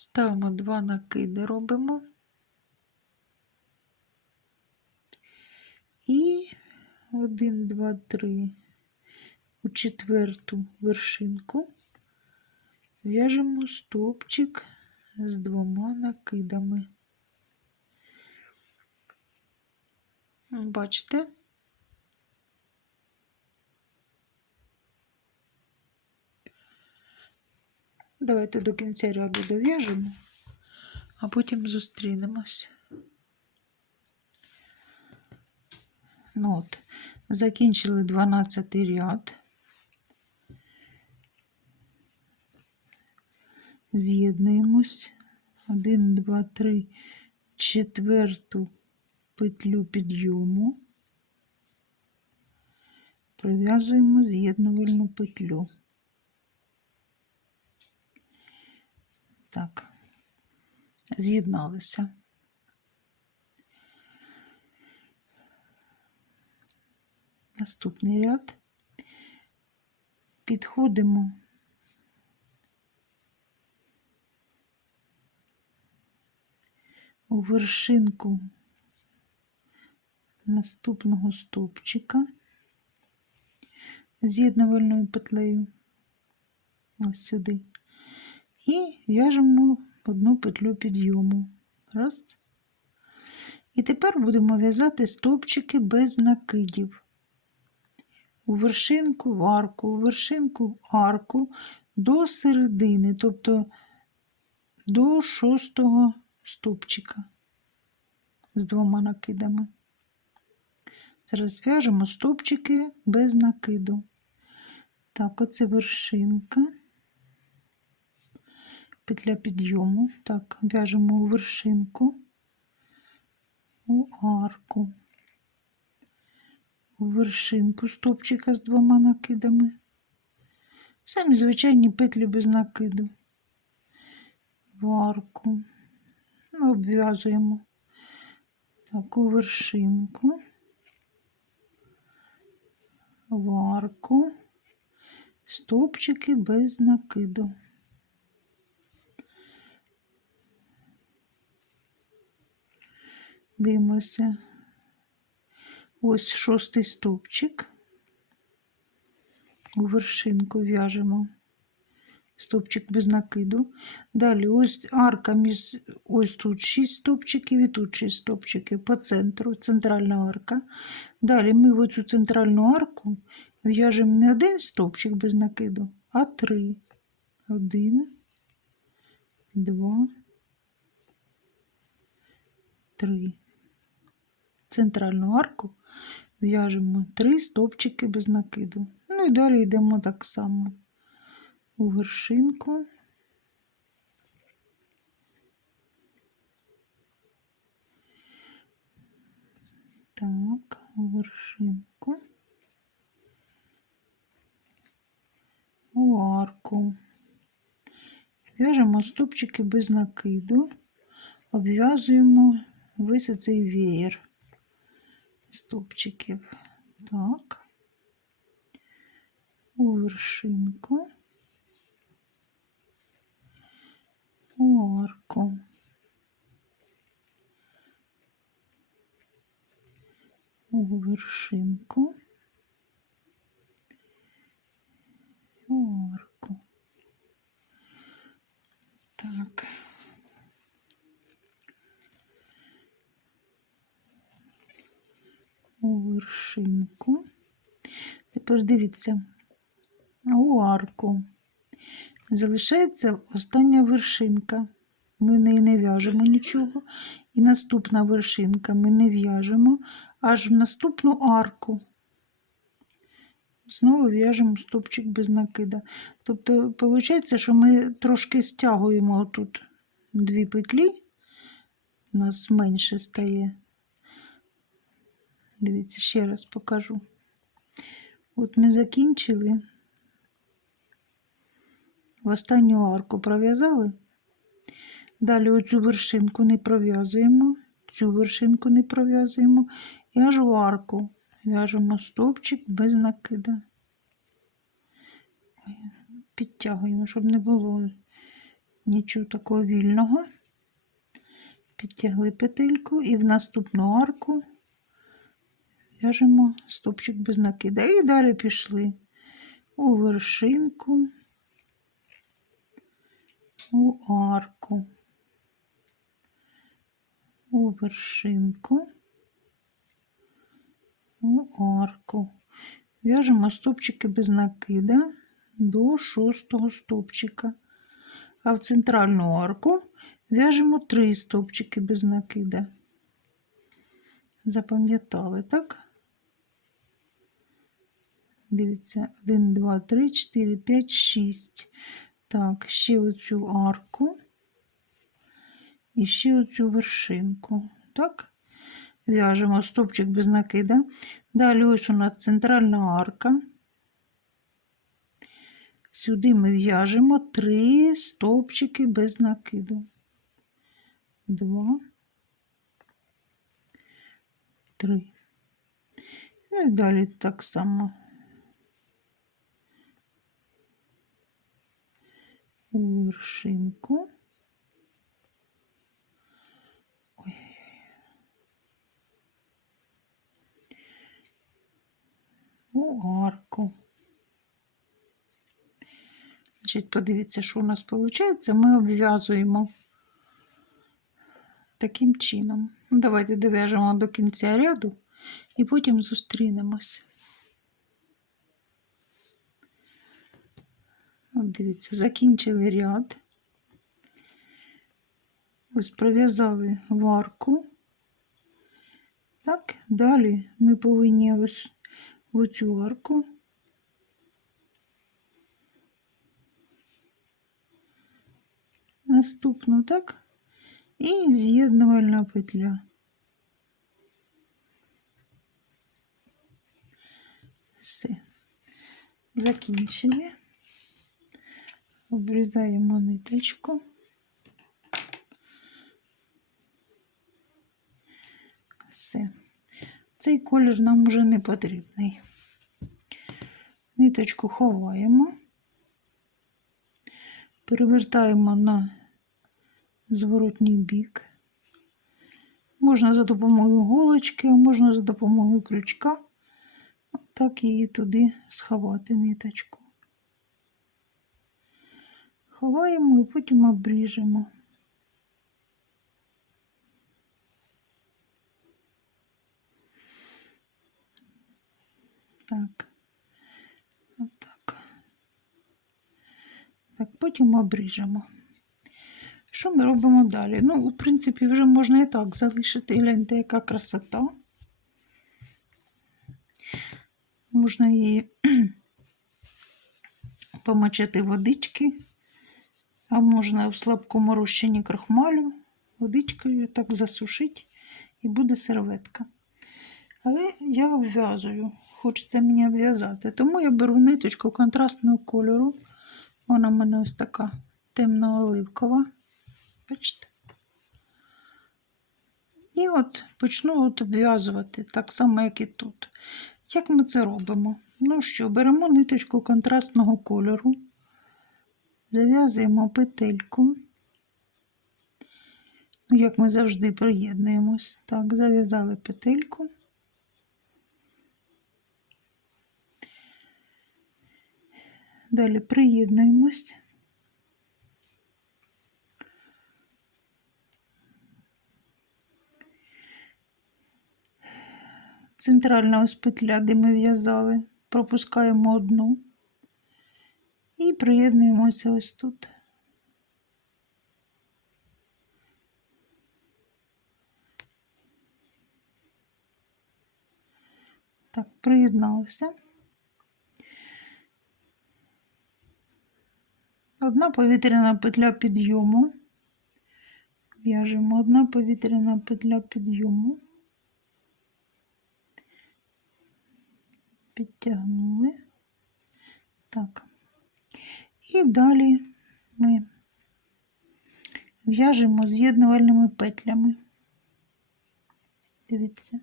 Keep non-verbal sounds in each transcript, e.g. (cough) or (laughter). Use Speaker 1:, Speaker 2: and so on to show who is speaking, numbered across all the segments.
Speaker 1: Ставимо два накиди, робимо. І один, два, три у четверту вершинку в'яжемо стовпчик з двома накидами. Бачите? Давайте до кінця ряду дов'яжемо, а потім зустрінемось. Ну от, закінчили 12 ряд. З'єднуємось. 1, 2, 3, четверту петлю підйому. Пров'язуємо з'єднувальну петлю. Так, з'єдналися. Наступний ряд. Підходимо у вершинку наступного стовпчика з'єднувальною петлею ось сюди. І в'яжемо одну петлю підйому. Раз. І тепер будемо в'язати стовпчики без накидів. У вершинку в арку, у вершинку в арку до середини, тобто до шостого стовпчика з двома накидами. Зараз в'яжемо стовпчики без накиду. Так, оце вершинка, петля підйому. Так, в'яжемо у вершинку, у арку, у вершинку стовпчика з двома накидами. Самі звичайні петлі без накиду. В арку. Обв'язуємо таку вершинку, в арку, стовпчики без накиду. Дивимося ось шостий стовпчик. У вершинку в'яжемо стовпчик без накиду. Далі ось арка між ось тут 6 стовпчиків і тут 6 стовпчиків по центру, центральна арка. Далі ми в цю центральну арку в'яжемо не один стовпчик без накиду, а три. Один, два, три. Центральну арку в'яжемо три стовпчики без накиду. Ну і далі йдемо так само у вершинку. Так, у вершинку. У арку. В'яжемо стопчики без накиду, обв'язуємо весь цей веєр стопчиків. Так, у вершинку. у арку. У вершинку. У арку. Так. У вершинку. Тепер дивіться, у арку. Залишається остання вершинка. Ми неї не в'яжемо нічого. І наступна вершинка ми не в'яжемо аж в наступну арку. Знову в'яжемо стопчик без накида. Тобто, виходить, що ми трошки стягуємо тут дві петлі, у нас менше стає. Дивіться, ще раз покажу. От ми закінчили в останню арку пров'язали. Далі оцю вершинку не пров'язуємо, цю вершинку не пров'язуємо і аж у арку в'яжемо стовпчик без накида. Підтягуємо, щоб не було Нічого такого вільного. Підтягли петельку і в наступну арку в'яжемо стопчик без накида. І далі пішли у вершинку, у арку, у вершинку, у арку. В'яжемо стопчики без накида до шостого стопчика. А в центральну арку в'яжемо три стопчики без накида. Запам'ятали, так? Дивіться, 1, 2, 3, 4, 5, 6. Так, ще оцю арку і ще оцю вершинку. Так, в'яжемо стопчик без накида. Далі ось у нас центральна арка. Сюди ми в'яжемо три стовпчики без накиду. Два, три. Ну і далі так само. У вершинку. Ой. У арку. Значить, подивіться, що у нас виходить. Ми обв'язуємо таким чином. Давайте дов'яжемо до кінця ряду і потім зустрінемось. От дивіться, закінчили ряд. Ось пров'язали варку. Так, далі ми повинні ось в цю арку наступну, так? І з'єднувальна петля. Все. Закінчили. Обрізаємо ниточку. Все. Цей колір нам уже не потрібний. Ниточку ховаємо, перевертаємо на зворотній бік. Можна за допомогою голочки, можна за допомогою крючка, так її туди сховати ниточку. Ховаємо і потім обріжемо. Так, отак. Так, потім обріжемо. Що ми робимо далі? Ну, в принципі, вже можна і так залишити. Гляньте, яка красота. Можна її (clears throat) помочити водички, а можна в слабкому розчині крахмалю, водичкою так засушити і буде серветка. Але я обв'язую, хочеться мені обв'язати. Тому я беру ниточку контрастного кольору. Вона в мене ось така темно-оливкова. Бачите? І от почну от обв'язувати, так само, як і тут. Як ми це робимо? Ну що, беремо ниточку контрастного кольору, зав'язуємо петельку. Ну, як ми завжди приєднуємось. Так, зав'язали петельку. Далі приєднуємось. Центральна ось петля, де ми в'язали, пропускаємо одну і приєднуємося ось тут. Так, приєдналися. Одна повітряна петля підйому. В'яжемо одна повітряна петля підйому. Підтягнули. Так. І далі ми в'яжемо з'єднувальними петлями. Дивіться,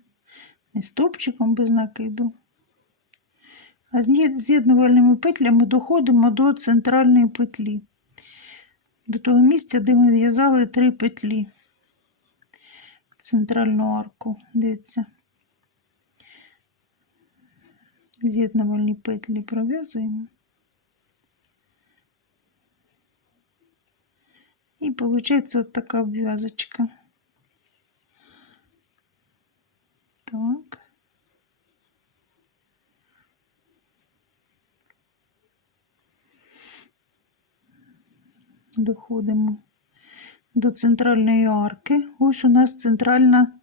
Speaker 1: не стовпчиком без накиду. А з'єднувальними петлями доходимо до центральної петлі. до того місця, де ми в'язали три петлі. Центральну арку. Дивіться. З'єднувальні петлі пров'язуємо. І виходить от така обв'язочка. Так. Доходимо до центральної арки. Ось у нас центральна,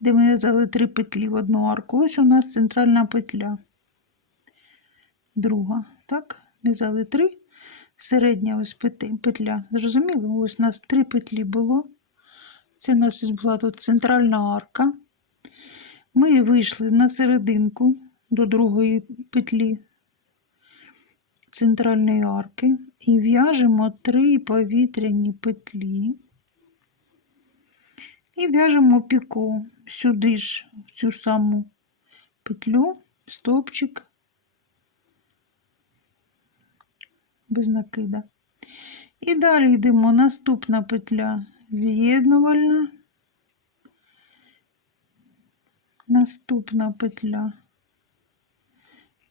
Speaker 1: де ми в'язали три петлі в одну арку. Ось у нас центральна петля. Друга. Так, в'язали три. Середня ось петля. Зрозуміло? Ось у нас три петлі було. Це у нас була тут центральна арка. Ми вийшли на серединку до другої петлі центральної арки і в'яжемо три повітряні петлі. І в'яжемо піку сюди ж, в цю саму петлю, стовпчик без накида. І далі йдемо наступна петля з'єднувальна, наступна петля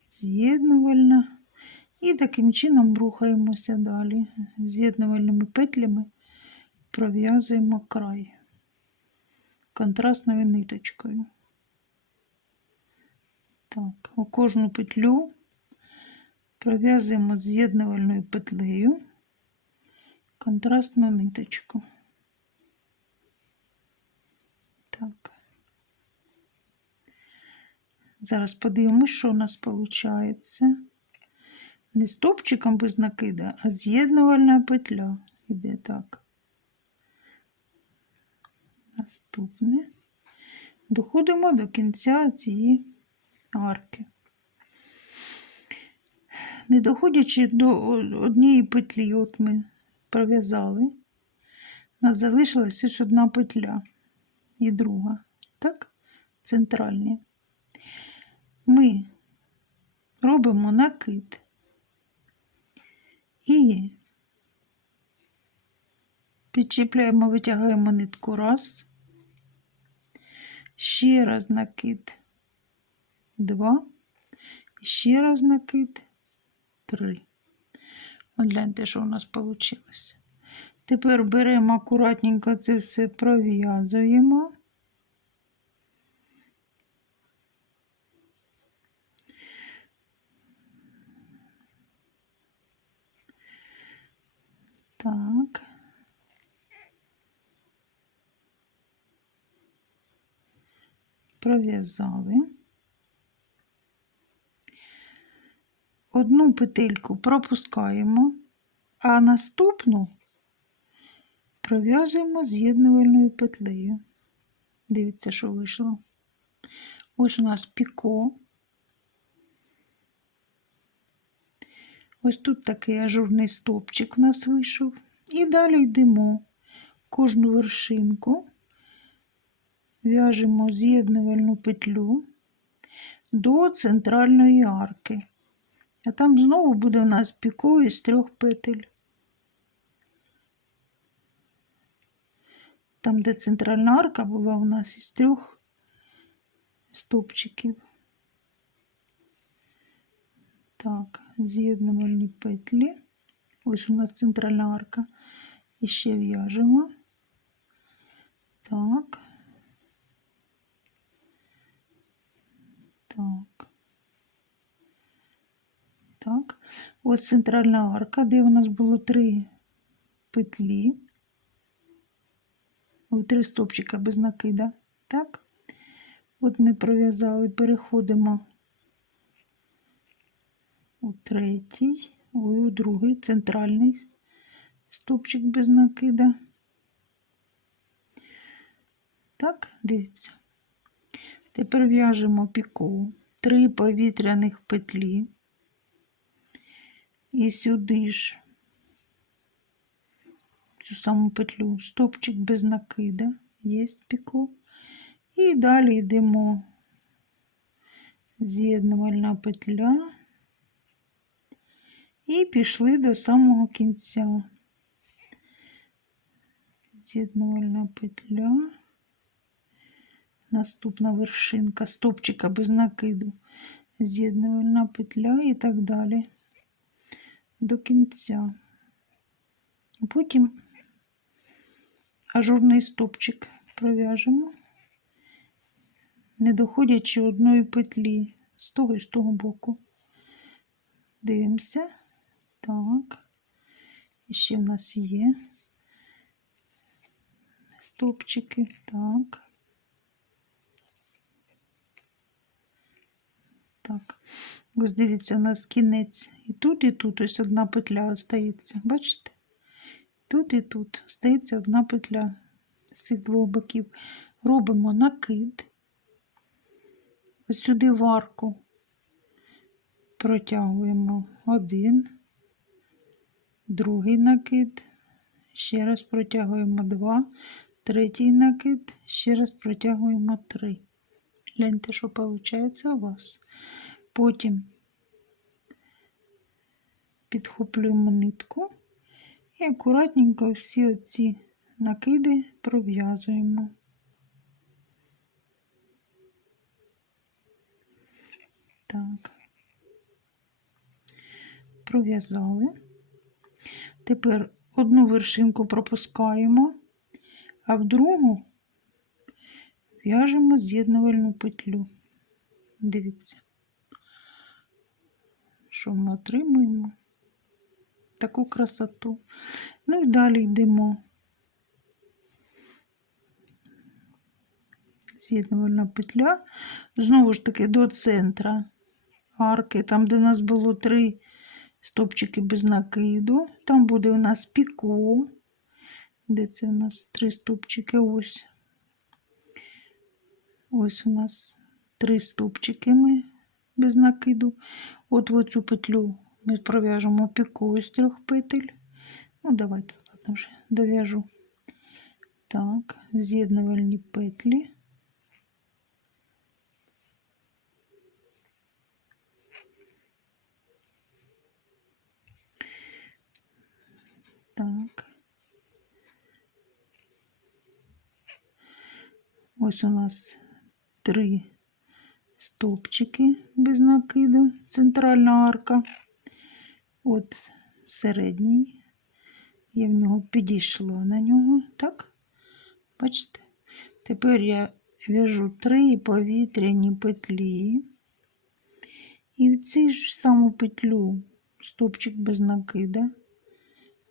Speaker 1: з'єднувальна. І таким чином рухаємося далі. З'єднувальними петлями пров'язуємо край контрастною ниточкою. Так, у кожну петлю пров'язуємо з'єднувальною петлею контрастну ниточку. Так. Зараз подивимось, що у нас виходить. Не стопчиком без накида, а з'єднувальна петля. Іде так. Наступне. Доходимо до кінця цієї арки. Не доходячи до однієї петлі, от ми пров'язали, у нас залишилась ось одна петля і друга, так, центральні. Ми робимо накид і підчіпляємо, витягаємо нитку раз, ще раз накид, два, ще раз накид, три. От гляньте, що у нас вийшло. Тепер беремо акуратненько це все пров'язуємо. Так. Пров'язали. Одну петельку пропускаємо, а наступну пров'язуємо з'єднувальною петлею. Дивіться, що вийшло. Ось у нас піко. Ось тут такий ажурний стовпчик у нас вийшов. І далі йдемо кожну вершинку, в'яжемо з'єднувальну петлю до центральної арки. А там знову буде у нас піко із трьох петель. Там, де центральна арка була у нас із трьох стовпчиків. Так, з'єднувальні петлі. Ось у нас центральна арка. І ще в'яжемо. Так. Так. Так. Ось центральна арка, де у нас було три петлі. Три стопчика без накида. Так. От ми пров'язали, переходимо у третій, ой, у другий центральний стопчик без накида. Так, дивіться. Тепер в'яжемо піку, три повітряних петлі. І сюди ж цю саму петлю, стопчик без накида, є піку. І далі йдемо з'єднувальна петля. І пішли до самого кінця. з'єднувальна петля. Наступна вершинка стопчика без накиду, з'єднувальна петля і так далі до кінця. Потім ажурний стопчик пров'яжемо, не доходячи одної петлі з того і з того боку. Дивимося. Так. І ще в нас є стопчики. Так. Так. Ось дивіться, у нас кінець і тут, і тут ось одна петля остається. Бачите? Тут і тут остається одна петля з цих двох боків. Робимо накид. Ось сюди в протягуємо один, другий накид, ще раз протягуємо два, третій накид, ще раз протягуємо три. Гляньте, що виходить у вас. Потім підхоплюємо нитку і акуратненько всі оці накиди пров'язуємо. Так, пров'язали. Тепер одну вершинку пропускаємо, а в другу в'яжемо з'єднувальну петлю. Дивіться, що ми отримуємо таку красоту. Ну і далі йдемо. З'єднувальна петля, знову ж таки до центра арки, там, де у нас було три стопчики без накиду, там буде у нас піко, де це у нас три стопчики, ось. Ось у нас три стопчики ми без накиду. От в цю петлю ми пров'яжемо піку з трьох петель. Ну, давайте, ладно, вже дов'яжу. Так, з'єднувальні петлі. Так. Ось у нас три стовпчики без накиду, центральна арка. От середній. Я в нього підійшла на нього, так? Бачите? Тепер я в'яжу три повітряні петлі. І в цю ж саму петлю стовпчик без накида.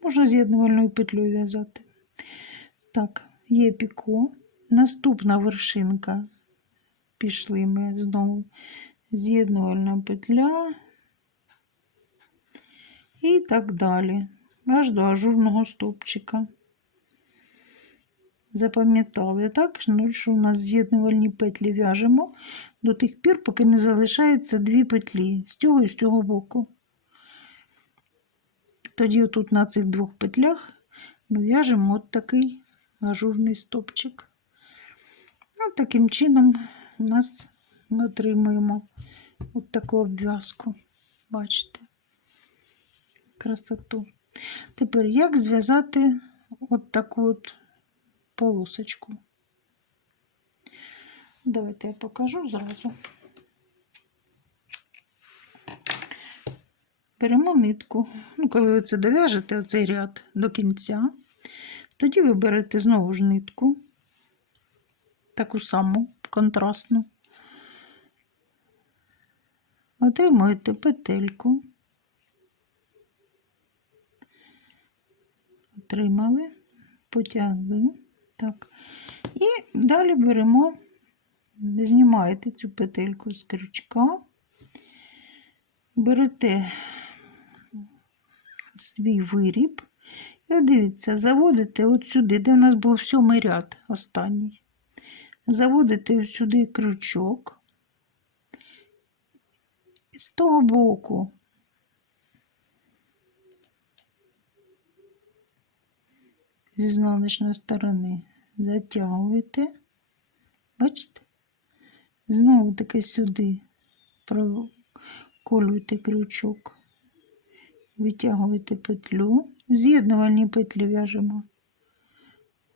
Speaker 1: Можна з'єднувальною петлею в'язати. Так, є піко. Наступна вершинка. Пішли ми знову з'єднувальна петля. І так далі. Аж до ажурного стовпчика. Запам'ятали, так, ну, що у нас з'єднувальні петлі в'яжемо до тих пір, поки не залишається дві петлі з цього і з цього боку. Тоді отут на цих двох петлях ми в'яжемо от такий ажурний стопчик. От таким чином у нас ми отримуємо от таку обв'язку. Бачите, красоту. Тепер як зв'язати от таку от полосочку? Давайте я покажу зразу. Беремо нитку. Ну, коли ви це дов'яжете, оцей ряд до кінця, тоді ви берете знову ж нитку, таку саму контрастну, отримуєте петельку, отримали, потягли. Так. І далі беремо, знімаєте цю петельку з крючка, берете свій виріб. І дивіться, заводите от сюди, де в нас був сьомий ряд останній. Заводите сюди крючок. З того боку зі знаночної сторони затягуєте, бачите? Знову таки сюди проколюєте крючок витягуєте петлю, з'єднувальні петлі в'яжемо.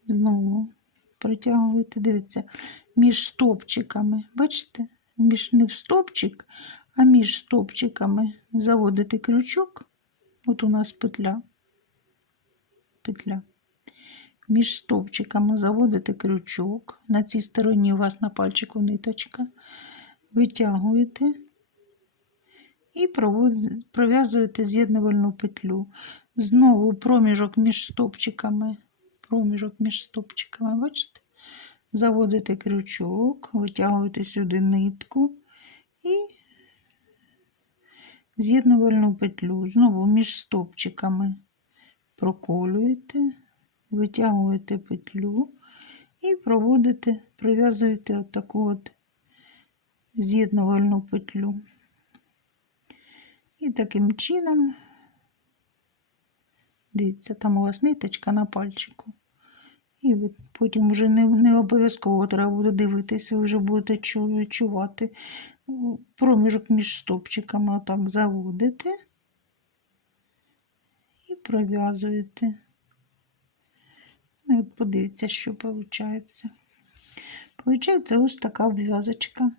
Speaker 1: Знову притягуєте, дивіться, між стопчиками. Бачите? Між не в стопчик, а між стопчиками заводите крючок. От у нас петля. Петля. Між стовпчиками заводите крючок. На цій стороні у вас на пальчику ниточка. Витягуєте і пров'язуєте з'єднувальну петлю. Знову проміжок між стовпчиками. Проміжок між стовпчиками, бачите? Заводите крючок, витягуєте сюди нитку і з'єднувальну петлю. Знову між стовпчиками проколюєте, витягуєте петлю і проводите, прив'язуєте отаку от з'єднувальну петлю. І таким чином, дивіться, там у вас ниточка на пальчику. І ви потім вже не, не обов'язково треба буде дивитися, ви вже будете чу- відчувати У проміжок між стопчиками отак заводите і пров'язуєте. Ну, і от подивіться, що виходить. Получається ось така обв'язочка.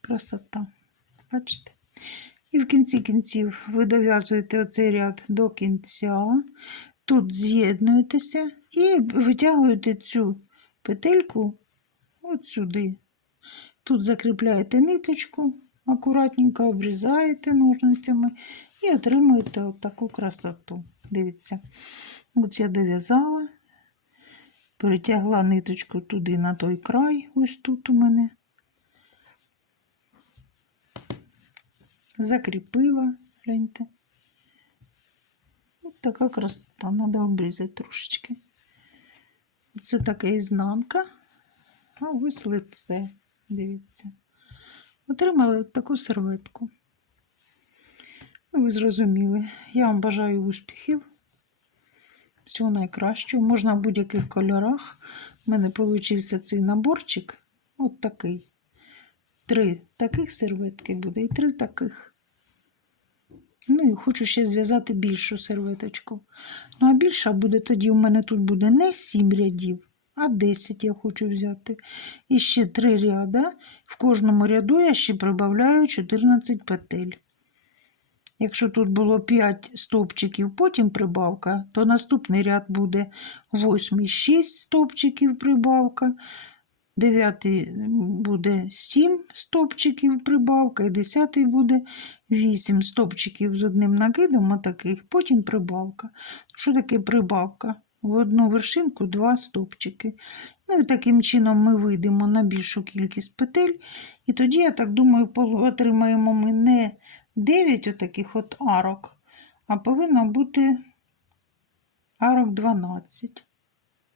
Speaker 1: Красота. Бачите? І в кінці кінців ви дов'язуєте оцей ряд до кінця. Тут з'єднуєтеся і витягуєте цю петельку от сюди. Тут закріпляєте ниточку, акуратненько обрізаєте ножницями і отримуєте от таку красоту. Дивіться, от я дов'язала, перетягла ниточку туди на той край, ось тут у мене. Закріпила, гляньте. Ось така красота, треба обрізати трошечки. Це така ізнанка, а ось лице, дивіться. Отримали от таку серветку. Ну, ви зрозуміли. Я вам бажаю успіхів. Всього найкращого. Можна в будь-яких кольорах. У мене вийшов цей наборчик. От такий. Три таких серветки буде і три таких. Ну і хочу ще зв'язати більшу серветочку. Ну, а більша буде тоді у мене тут буде не 7 рядів, а 10 я хочу взяти. І ще 3 ряда. В кожному ряду я ще прибавляю 14 петель. Якщо тут було 5 стовпчиків, потім прибавка, то наступний ряд буде 8 6 стовпчиків прибавка, 9 буде 7 стовпчиків прибавка, і 10 буде 8 стовпчиків з одним накидом, отаких, потім прибавка. Що таке прибавка? В одну вершинку 2 стовпчики. Ну і таким чином ми вийдемо на більшу кількість петель. І тоді, я так думаю, отримаємо ми не 9 отаких от арок, а повинно бути арок 12.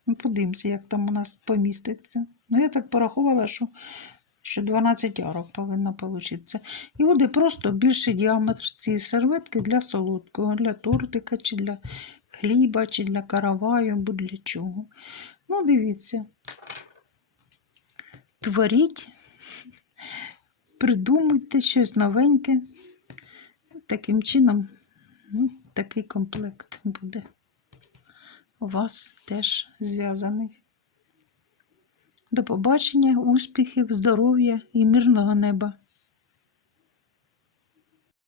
Speaker 1: Ну, подивимося, як там у нас поміститься. Ну, я так порахувала, що, що 12 арок повинно получитися. І буде просто більший діаметр цієї серветки для солодкого, для тортика, чи для хліба, чи для караваю, будь-для чого. Ну, дивіться. Творіть, придумуйте щось новеньке. Таким чином, ну, такий комплект буде у вас теж зв'язаний. До побачення, успіхів, здоров'я і мирного неба!